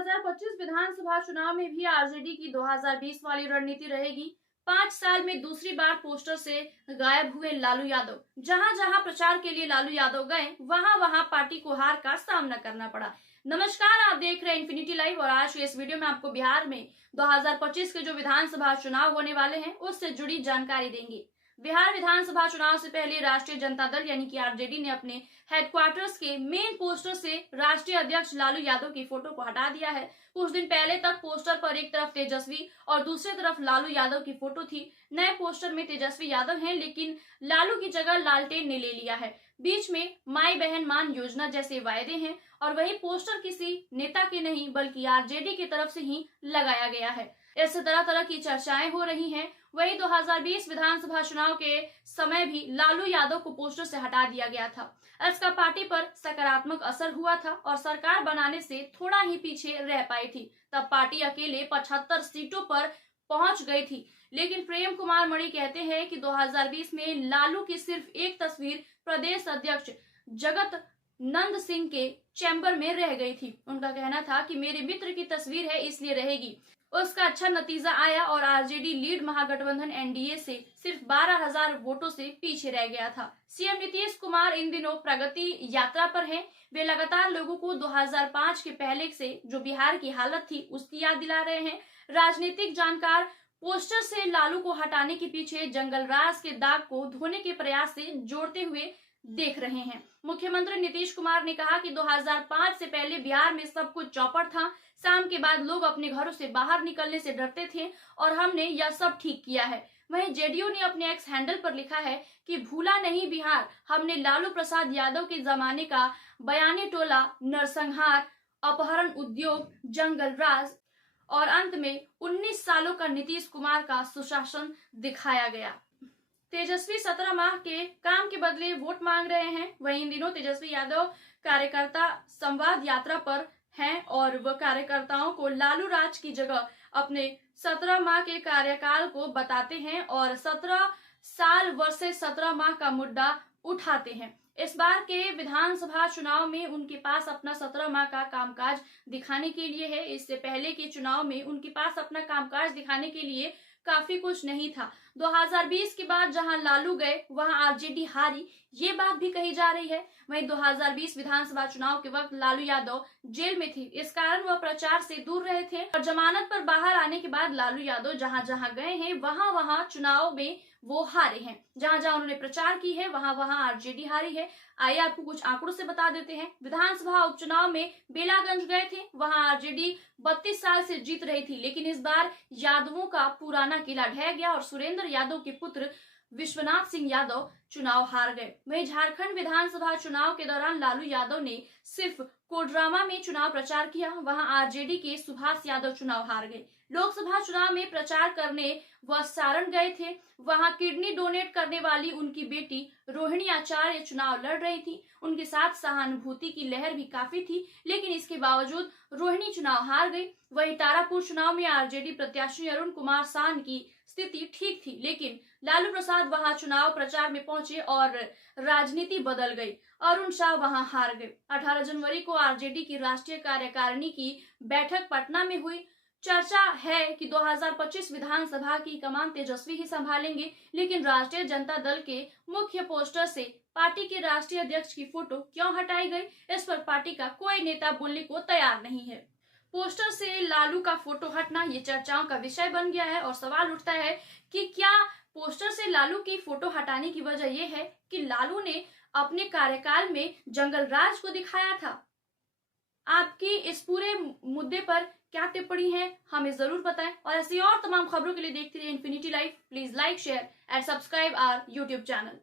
2025 विधानसभा चुनाव में भी आरजेडी की 2020 वाली रणनीति रहेगी। 5 साल में दूसरी बार पोस्टर से गायब हुए लालू यादव। जहां जहां प्रचार के लिए लालू यादव गए, वहां वहां पार्टी को हार का सामना करना पड़ा। नमस्कार, आप देख रहे हैं इन्फिनिटी लाइव और आज के इस वीडियो में आपको बिहार में 2025 के जो विधानसभा चुनाव होने वाले हैं उससे जुड़ी जानकारी देंगे। बिहार विधानसभा चुनाव से पहले राष्ट्रीय जनता दल यानी कि आरजेडी ने अपने हेडक्वार्टर्स के मेन पोस्टर से राष्ट्रीय अध्यक्ष लालू यादव की फोटो को हटा दिया है। कुछ दिन पहले तक पोस्टर पर एक तरफ तेजस्वी और दूसरी तरफ लालू यादव की फोटो थी। नए पोस्टर में तेजस्वी यादव हैं, लेकिन लालू की जगह लालटेन ने ले लिया है। बीच में माई बहन मान योजना जैसे वायदे हैं और वही पोस्टर किसी नेता के नहीं बल्कि आरजेडी की तरफ से ही लगाया गया है। ऐसे तरह तरह की चर्चाएं हो रही हैं। वही 2020 विधानसभा चुनाव के समय भी लालू यादव को पोस्टर से हटा दिया गया था। इसका पार्टी पर सकारात्मक असर हुआ था और सरकार बनाने से थोड़ा ही पीछे रह पाई थी। तब पार्टी अकेले 75 सीटों पर पहुंच गई थी। लेकिन प्रेम कुमार मणि कहते हैं कि 2020 में लालू की सिर्फ एक तस्वीर प्रदेश अध्यक्ष जगत नंद सिंह के चैम्बर में रह गई थी। उनका कहना था कि मेरे मित्र की तस्वीर है इसलिए रहेगी। उसका अच्छा नतीजा आया और आरजेडी लीड महागठबंधन एनडीए से सिर्फ 12,000 वोटों से पीछे रह गया था। सीएम नीतीश कुमार इन दिनों प्रगति यात्रा पर हैं। वे लगातार लोगों को 2005 के पहले से जो बिहार की हालत थी उसकी याद दिला रहे हैं। राजनीतिक जानकार पोस्टर से लालू को हटाने के पीछे जंगल राज के दाग को धोने के प्रयास से जोड़ते हुए देख रहे हैं। मुख्यमंत्री नीतीश कुमार ने कहा कि 2005 से पहले बिहार में सब कुछ चौपट था। शाम के बाद लोग अपने घरों से बाहर निकलने से डरते थे और हमने यह सब ठीक किया है। वहीं जेडीयू ने अपने एक्स हैंडल पर लिखा है कि भूला नहीं बिहार, हमने लालू प्रसाद यादव के जमाने का बयानी टोला, नरसंहार, अपहरण उद्योग, जंगल राज और अंत में 19 सालों का नीतीश कुमार का सुशासन दिखाया गया। तेजस्वी 17 माह के काम के बदले वोट मांग रहे हैं। वहीं इन दिनों तेजस्वी यादव कार्यकर्ता संवाद यात्रा पर हैं और वह कार्यकर्ताओं को लालू राज की जगह अपने 17 माह के कार्यकाल को बताते हैं और 17 साल वर्सेस 17 माह का मुद्दा उठाते हैं। इस बार के विधानसभा चुनाव में उनके पास अपना 17 माह का कामकाज दिखाने के लिए है। इससे पहले के चुनाव में उनके पास अपना कामकाज दिखाने के लिए काफी कुछ नहीं था। 2020 के बाद जहां लालू गए वहां आरजेडी हारी, ये बात भी कही जा रही है। वहीं 2020 विधानसभा चुनाव के वक्त लालू यादव जेल में थे, इस कारण वह प्रचार से दूर रहे थे और जमानत पर बाहर आने के बाद लालू यादव जहां जहां गए हैं वहां वहां चुनाव में वो हारे हैं। जहां जहां उन्होंने प्रचार की है वहां वहां आरजेडी हारी है। आइए आपको कुछ आंकड़ों से बता देते हैं। विधानसभा उपचुनाव में बेलागंज गए थे, वहां आरजेडी 32 साल से जीत रही थी, लेकिन इस बार यादवों का पुराना किला ढह गया और सुरेंद्र यादव के पुत्र विश्वनाथ सिंह यादव चुनाव हार गए। वहीं झारखंड विधानसभा चुनाव के दौरान लालू यादव ने सिर्फ कोडरमा में चुनाव प्रचार किया, वहां आरजेडी के सुभाष यादव चुनाव हार गए। लोकसभा चुनाव में प्रचार करने वह सारण गए थे, वहां किडनी डोनेट करने वाली उनकी बेटी रोहिणी आचार्य चुनाव लड़ रही थी। उनके साथ सहानुभूति की लहर भी काफी थी, लेकिन इसके बावजूद रोहिणी चुनाव हार गई। वहीं तारापुर चुनाव में आरजेडी प्रत्याशी अरुण कुमार सान की स्थिति ठीक थी, लेकिन लालू प्रसाद वहां चुनाव प्रचार में पहुंचे और राजनीति बदल गई। अरुण शाह वहां हार गए। 18 जनवरी को आरजेडी की राष्ट्रीय कार्यकारिणी की बैठक पटना में हुई। चर्चा है कि 2025 विधानसभा की कमान तेजस्वी ही संभालेंगे, लेकिन राष्ट्रीय जनता दल के मुख्य पोस्टर से पार्टी के राष्ट्रीय अध्यक्ष की फोटो क्यों हटाई गई, इस पर पार्टी का कोई नेता बोलने को तैयार नहीं है। पोस्टर से लालू का फोटो हटना ये चर्चाओं का विषय बन गया है और सवाल उठता है कि क्या पोस्टर से लालू की फोटो हटाने की वजह यह है कि लालू ने अपने कार्यकाल में जंगल राज को दिखाया था। आपकी इस पूरे मुद्दे पर क्या टिप्पणी है हमें जरूर बताएं और ऐसी और तमाम खबरों के लिए देखते रहिए infinity live. Please like, share and subscribe our YouTube channel.